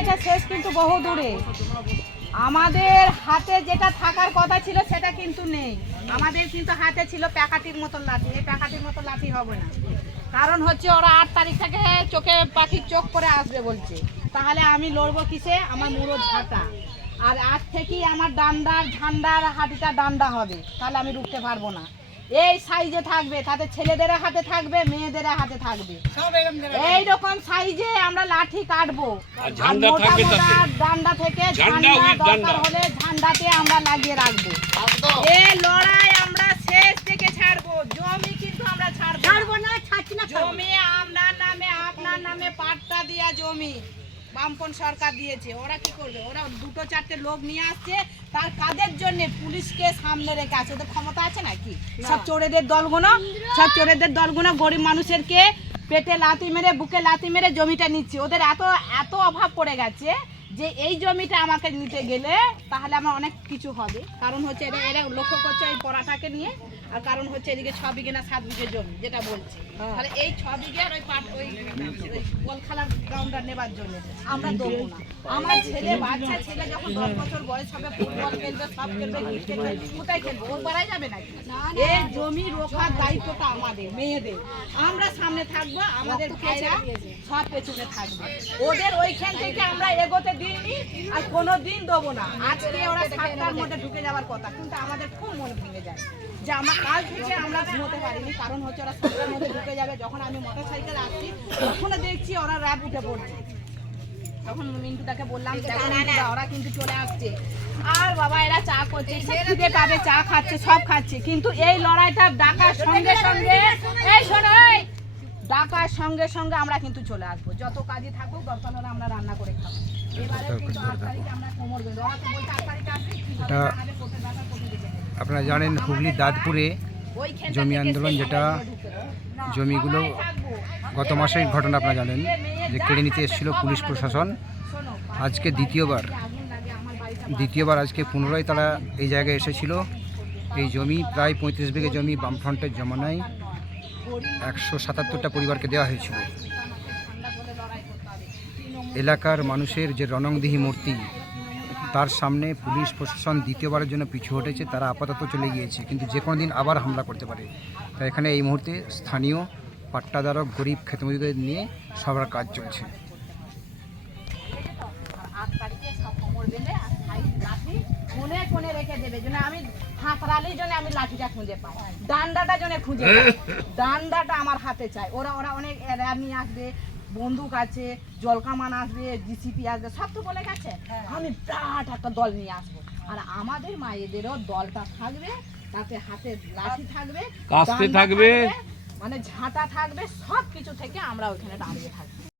এটা শেষ কিন্তু বহু দূরে। আমাদের হাতে যেটা থাকার কথা ছিল সেটা কিন্তু নেই। আমাদের কিন্তু হাতে ছিল প্যাকাটির মতো লাঠি। এই প্যাকাটির মতো লাঠি হবে না। কারণ হচ্ছে ওরা আট তারিখ থেকে চোখে পাখির চোখ করে আসবে বলছে। তাহলে আমি লড়বো কিসে? আমার মুড়ো ঝাঁটা আর আজ থেকেই আমার ডান্ডার ঝান্ডার হাতিটা ডান্ডা হবে। তাহলে আমি রুখতে পারব না। এই সাইজে থাকবে তাতে ছেলেদের হাতে থাকবে মেয়েদের হাতে থাকবে। এই রকম সাইজে আমরা লাঠি কাটবো। আর মোটা মোটা ডান্ডা থেকে ঝান্ডা দরকার হলে ঝান্ডাতে আমরা লাগিয়ে রাখব। এই লড়াই আমরা শেষ থেকে ছাড়বো। জমি কিন্তু আমরা ছাড়বো ছাড়বো না ছাড়ছি না জমি আপনার নামে আপনার নামে পাট্টা দিয়া জমি। বামপন সরকার দিয়েছে। ওরা কি করবে? ওরা দুটো চারটে লোক নিয়ে আসছে তার কাদের জন্য পুলিশকে সামনে রেখে আছে ওদের ক্ষমতা আছে নাকি? সব চোরেদের দলগুলো সব চোরেদের দলগুলো গরিব মানুষের কে পেটে লাতি মেরে বুকে লাতি মেরে জমিটা নিচ্ছে। ওদের এত এত অভাব পড়ে গেছে যে এই জমিটা আমাকে নিতে গেলে তাহলে আমার অনেক কিছু হবে। কারণ হচ্ছে এরা এরা লক্ষ্য করছে এই পড়াটাকে নিয়ে আর কারণ হচ্ছে এদিকে ছ বিঘে না সাত বিঘে জমি যেটা বলছে। তাহলে এই ছ বিঘে আর ওই পাট ওই কলখালার গ্রাউন্ডটা নেবার জন্য আমরা দেবো না। আমার ছেলে বাচ্চা ছেলে যখন দশ বছর বয়স হবে ফুটবল খেলবে সব খেলবে ক্রিকেট খেলবে কোথায় খেলবে? ও পাড়ায় যাবে নাকি? এই জমি রোখার দায়িত্বটা আমাদের মেয়েদের। আমরা সামনে থাকব আমাদের ভাইরা সব পেছনে থাকবে। ওদের ওইখান থেকে আমরা এগোতে আর কোনো দিন দেবো না। আজকে ওরা সাতটার মধ্যে ঢুকে যাওয়ার কথা কিন্তু আমাদের খুব মন ভেঙে যায় যে আমরা কাল থেকে আমরা ঘুমোতে পারিনি কারণ হচ্ছে ওরা সাতটার মধ্যে ঢুকে যাবে। যখন আমি মোটর সাইকেল আসছি তখনও দেখছি ওরা র্যাপ উঠে পড়ছে। তখন মিন্টুদাকে বললাম দেখো ওরা কিন্তু চলে আসছে। আর বাবা এরা চা করছে খিদে পাবে চা খাচ্ছে সব খাচ্ছে। কিন্তু এই লড়াইটা ডাকার সঙ্গে সঙ্গে এই শোনো সঙ্গে সঙ্গে আমরা কিন্তু চলে আসব। যত কাজই থাকুক দরকার হলে আমরা রান্না করে খাব। এবারে কিন্তু আট তারিখে আমরা কোমর বেঁধে ওরা তো বলছে আট তারিখে আসবে কি হবে এটা- না হবে, কোথায় যাবে, কোথায় আপনারা জানেন হুগলি দাঁতপুরে জমি আন্দোলন যেটা। জমিগুলো গত মাসের ঘটনা আপনারা জানেন যে কেড়ে নিতে এসেছিল পুলিশ প্রশাসন। আজকে দ্বিতীয়বার। দ্বিতীয়বার আজকে পুনরায় তারা এই জায়গায় এসেছিল। এই জমি প্রায় পঁয়ত্রিশ বিঘে জমি বামফ্রন্টের জমানায় একশো সাতাত্তরটা পরিবারকে দেওয়া হয়েছিল। এলাকার মানুষের যে রণংদিহি মূর্তি, তার সামনে পুলিশ প্রশাসন দ্বিতীয়বারের জন্য পিছু হটেছে, তারা আপাতত চলে গিয়েছে, কিন্তু যে কোনো দিন আবার হামলা করতে পারে। তাই এখানে এই মুহূর্তে স্থানীয় পাট্টাদারক গরিব খেতমজুদের নিয়ে সবার কাজ চলছে। আর কোণে কোণে রেখে দেবে যেন আমি হাতড়ালির জন্য আমি লাঠিটা খুঁজে পাই। ডান্ডাটা জন্য খুঁজে পাই। ডান্ডাটা আমার হাতে চাই। ওরা ওরা অনেক র্যাব নিয়ে আসবে বন্দুক আছে জলকামান আসবে জিসিপি আসবে সব তো বলে গেছে। আমি বিরাট একটা দল নিয়ে আসব। আর আমাদের মায়েদেরও দলটা থাকবে তাতে হাতে লাঠি থাকবে কাস্তে থাকবে। মানে ঝাঁটা থাকবে সব কিছু থেকে আমরা ওইখানে দাঁড়িয়ে থাকব।